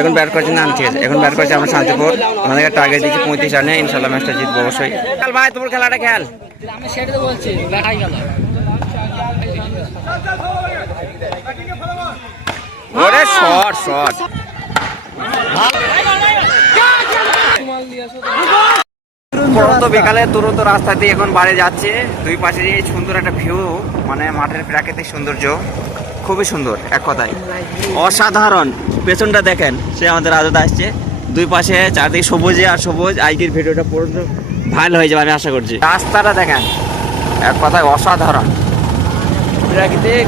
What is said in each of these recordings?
এখন ব্যাট করছে না, ঠিক আছে। এখন ব্যাট করছে আমরা শান্তিপুর, আমাদের টার্গেট দিচ্ছি 35 রানে, ইনশাল্লাহ ম্যাচটা জিতবো অবশ্যই। খেল ভাই, তোমার খেলাটা খেল। আমি সেটা তো বলছি, দেখাই গেল। ওরে শট শট। পরন্ত বিকালে তুরন্ত রাস্তা দিয়ে এখন বাড়ি যাচ্ছে। দুই পাশে যে সুন্দর একটা ভিউ, মানে মাঠের প্রাকৃতিক সৌন্দর্য খুবই সুন্দর, এক কথায় অসাধারণ। পেছনটা দেখেন, সে আমাদের রাজদা আসছে। দুই পাশে চারদিকে সবুজে আর সবুজ। আজকের ভিডিওটা পুরো ভাইরাল হয়ে যাবে আমি আশা করছি। রাস্তাটা দেখেন, এক কথায় অসাধারণ প্রাকৃতিক।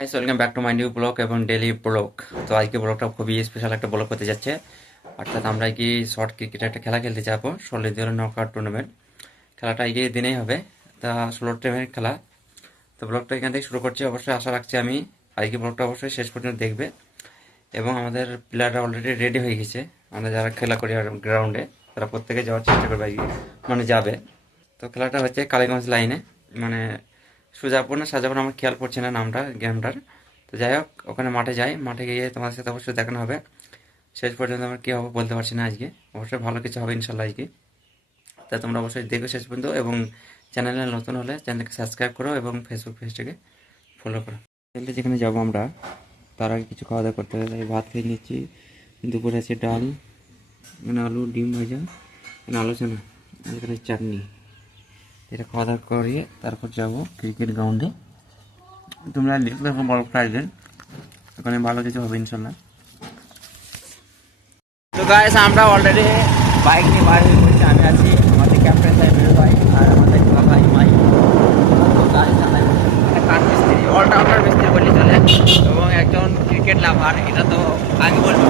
Welcome back to my new blog এবং ডেইলি ব্লগ। তো আজকে ব্লগটা খুবই স্পেশাল একটা ব্লগ হতে যাচ্ছে। অর্থাৎ আমরা কি শর্ট ক্রিকেট একটা খেলা খেলতে যাবো, 16 দিনের নকআউট টুর্নামেন্ট। খেলাটা আজকে দিনেই হবে, তা 16 টিমের খেলা। তো ব্লগটা এখান থেকে শুরু করছি। অবশ্যই আশা রাখছি আমি আজকে ব্লগটা অবশ্যই শেষ পর্যন্ত দেখবে। এবং আমাদের প্লেয়াররা অলরেডি রেডি হয়ে গেছে। আমরা যারা খেলা করি গ্রাউন্ডে, তারা প্রত্যেকে যাওয়ার চেষ্টা করবে আজকে, মানে যাবে। তো খেলাটা হচ্ছে কালীগঞ্জ লাইনে, মানে সুজাপুর না সাজাপুর, আমার খেয়াল পড়ছে না নামটা গেমটার। তো যাই হোক, ওখানে মাঠে যাই, মাঠে গিয়ে তোমাদের সাথে অবশ্যই দেখানো হবে। শেষ পর্যন্ত আমার কী হবে বলতে পারছি না আজকে, অবশ্যই ভালো কিছু হবে ইনশাল্লাহ আজকে। তাই তোমরা অবশ্যই দেখো শেষ পর্যন্ত, এবং চ্যানেলে নতুন হলে চ্যানেলকে সাবস্ক্রাইব করো এবং ফেসবুক পেজটাকে ফলো করো। খেলতে যেখানে যাবো আমরা, তার আগে কিছু খাওয়া দাওয়া করতে হবে। তাই ভাত খেয়ে নিচ্ছি। দুপুরে আছে ডাল, এখানে আলু ডিম ভাজা, এখানে আলোচনা, এখানে চাটনি। এটা খাওয়া দাওয়া করিয়ে তারপর যাবো ক্রিকেট গ্রাউন্ডে। তোমরা দেখলে বড় প্রাইজের ওখানে ভালো কিছু হবে ইনশাল্লাহ। তো গাইস, আমরা অলরেডি বাইক নিয়ে বার হয়ে পড়ছি। আমি আছি, আমাদের ক্যাপ্টেন সাহেব মেরু ভাই, আর আমাদের ভাই মাই। কাঠ মিস্ত্রি, অলরাউন্ডার মিস্ত্রি বললে চলে, এবং একজন ক্রিকেট লাভার। এটা তো আগে বলবো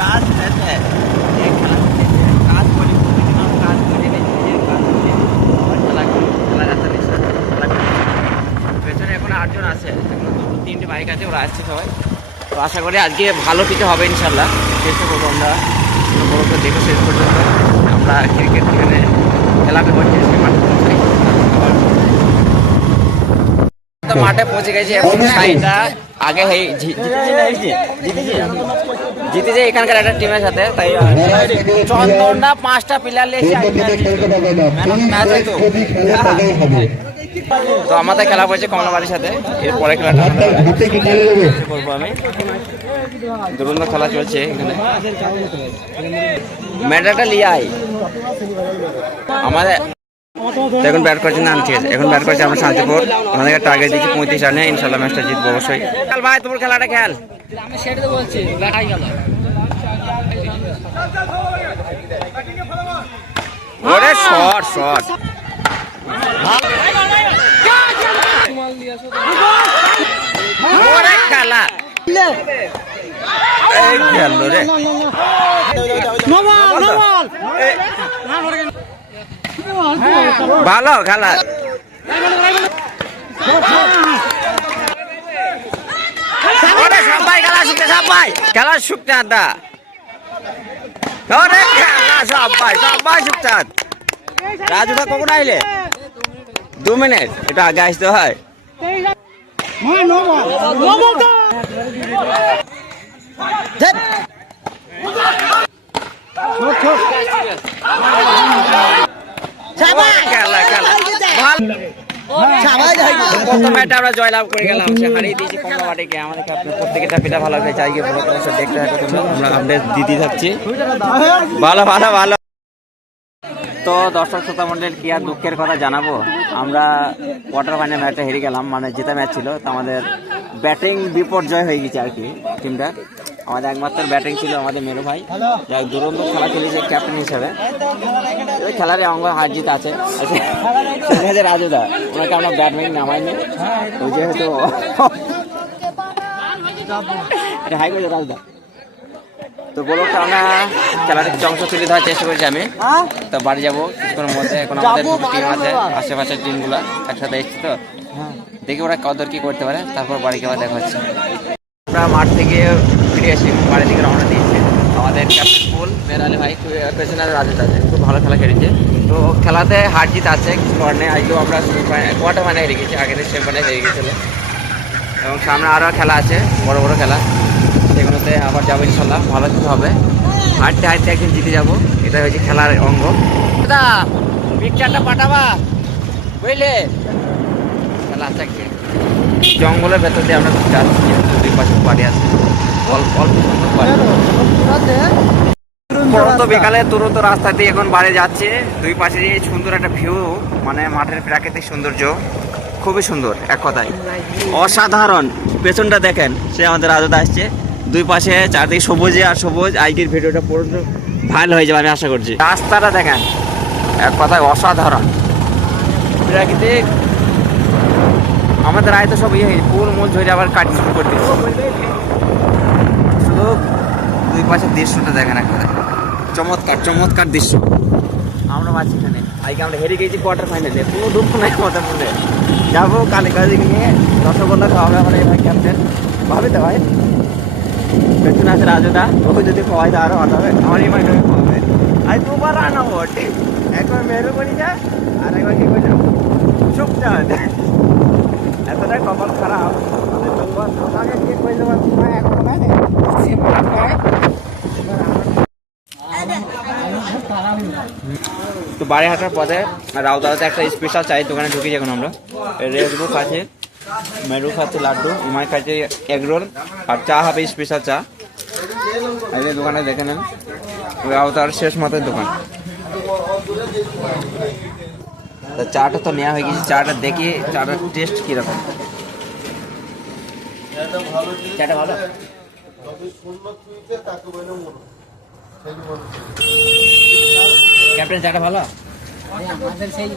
কাজ আছে, কাজ করি, কাজ করে পেছনে এখন 8 জন আছে, এখন 2-3টে বাইক আছে, ওরা আসছে সবাই। তো আশা করি আজকে ভালো কিছু হবে ইনশাল্লাহ। চেষ্টা করবো আমরা বড়কে দেখে শেষ পর্যন্ত। আমরা ক্রিকেট এখানে খেলাতে করছি, সেই মাঠে পৌঁছাই। মাঠে পৌঁছে গেছি এবং সাইটা আগে জিতেছে এখানকার একটা টিমের সাথে। তাই চন্দনটা 5টা প্লেয়ার লেগেছে। তো আমাদের খেলা পড়ছে কমলাবাড়ির সাথে। এরপরে খেলাটা করবো আমি। দুরন্ত খেলা চলছে এখানে, ম্যাটারটা লিয়ে আই আমাদের। এখন ব্যাট করছে না, ঠিক আছে। এখন ব্যাট করছে আমরা শান্তিপুর, আমাদের টার্গেট দিচ্ছি 35 রানে, ইনশাল্লাহ ম্যাচটা জিতবো অবশ্যই। খেল ভাই, তোমার খেলাটা খেল। আমি সেটা তো বলছি, দেখাই গেল। ওরে শট শট। ওরে খেলা, এই খেল রে, ভালো খেলা। সবাই খেলা শিখতে, সবাই খেলা শিখতে আদা। খেলা সবাই সবাই শিখতে। রাজুদা কখন আইলে? 2 মিনিট, এটা আগে আসতে হয়। আমরা জয়লাভ করে গেলাম, সে হারিয়ে দিয়েছি কমলাবাড়িকে। আমাদের প্রত্যেকটা পিলা ভালো হয়েছে আজকে, দেখতে থাকো তোমরা, আমরা আপডেট দিতে থাকছি। ভালো ভালো ভালো। তো দর্শক শ্রোতা মন্ডল, কি আর দুঃখের কথা জানাবো, আমরা কোয়ার্টার ফাইনাল ম্যাচটা হেরে গেলাম, মানে জেতা ম্যাচ ছিল। তো আমাদের ব্যাটিং বিপর্যয় হয়ে গেছে আর কি টিমটা। আমাদের একমাত্র ব্যাটিং ছিল আমাদের মেরু ভাই, যাই দুরন্ত খেলা খেলেছে ক্যাপ্টেন হিসেবে। খেলারই অঙ্গ হার জিত আছে। রাজুদা, ওনাকে আমরা ব্যাটম্যান নামাইনি, ওই যেহেতু হাই করেছে রাজুদা। তো বলো, আমরা খেলার কিছু অংশ তুলে ধরার চেষ্টা করছি আমি। তো বাড়ি যাবো কিছুক্ষণের মধ্যে। এখন আমাদের টিম আছে, আশেপাশের টিমগুলো একসাথে এসছি। তো দেখি ওরা কদর কি করতে পারে, তারপর বাড়িকে আবার দেখা হচ্ছে। আমরা মাঠ থেকে ফিরে আসি, বাড়ির দিকে রওনা দিয়েছি। আমাদের ক্যাপ্টেন ফুল মেরালি ভাই, পেছনে রাজু আছে, খুব ভালো খেলা খেলেছে। তো খেলাতে হার জিত আছে, কিছু করার নেই। আজকেও আমরা কোয়ার্টার ফাইনালে হেরে গেছি, আগের সেমিফাইনালে হেরে গেছিলো। এবং সামনে আরও খেলা আছে, বড় বড় খেলা। সেগুলোতে আবার যাবো ইনশাল্লাহ, ভালো কিছু হবে। হাঁটতে হাঁটতে একদিন জিতে যাবো, এটা হচ্ছে খেলার অঙ্গ। দাদা পিকচারটা পাঠাবা বুঝলে, খেলা আছে কি জঙ্গলের ভেতর দিয়ে আমরা যাচ্ছি, দুই পাশে বাড়ি আছে, অল্প অল্প সুন্দর বাড়ি। পরন্ত বিকালে তুরন্ত রাস্তা দিয়ে এখন বাড়ি যাচ্ছে, দুই পাশে যে সুন্দর একটা ভিউ, মানে মাঠের প্রাকৃতিক সৌন্দর্য খুবই সুন্দর, এক কথায় অসাধারণ। পেছনটা দেখেন, সে আমাদের রাজদা আসছে, দুই পাশে চারদিকে সবুজে আর সবুজ। আজকের ভিডিওটা পুরো ভাইরাল হয়ে যাবে আমি আশা করছি। রাস্তাটা দেখেন, এক কথায় অসাধারণ প্রাকৃতিক। আমাদের আয় তো সব ফুল মূল ঝরে আবার কাটি শুরু করে দিচ্ছে, শুধু দুই পাশের দৃশ্যটা দেখেন, এক কথায় চমৎকার চমৎকার দৃশ্য। আমরা মাঝখানে আজকে আমরা হেরে গেছি কোয়ার্টার ফাইনালে, কোনো দুঃখ নাই আমাদের মধ্যে। যাবো কালীগঞ্জকে নিয়ে রসগোল্লা খাওয়াবে আমার এই ভাই ক্যাপ্টেন, ভাবি তো ভাই। পেছনে আছে রাজুদা, ও যদি খাওয়াই তো আরো ভালো হবে, আমার এই ভাইটাকে খাওয়াবে। আজ দুবার রান্না বটে, একবার মেরু করি যা আর একবার কি করে যাবো চুপটা হতে, এতটাই কপাল খারাপ। তো বাড়ি হাঁটার পথে রাউদাতে একটা স্পেশাল চায়ের দোকানে ঢুকি যখন আমরা, রেসবুক আছে, মেরু খাচ্ছে লাড্ডু, উমাই খাচ্ছে এগ রোল, আর চা হবে স্পেশাল চা। এই দোকানে দেখে নেন, রাউতার শেষ মাথার দোকান। তা চাটা তো নেওয়া হয়ে গেছে, চাটা দেখি চাটার টেস্ট কিরকম। চাটা ভালো, ক্যাপ্টেন চাটা ভালো। আমাদের সেই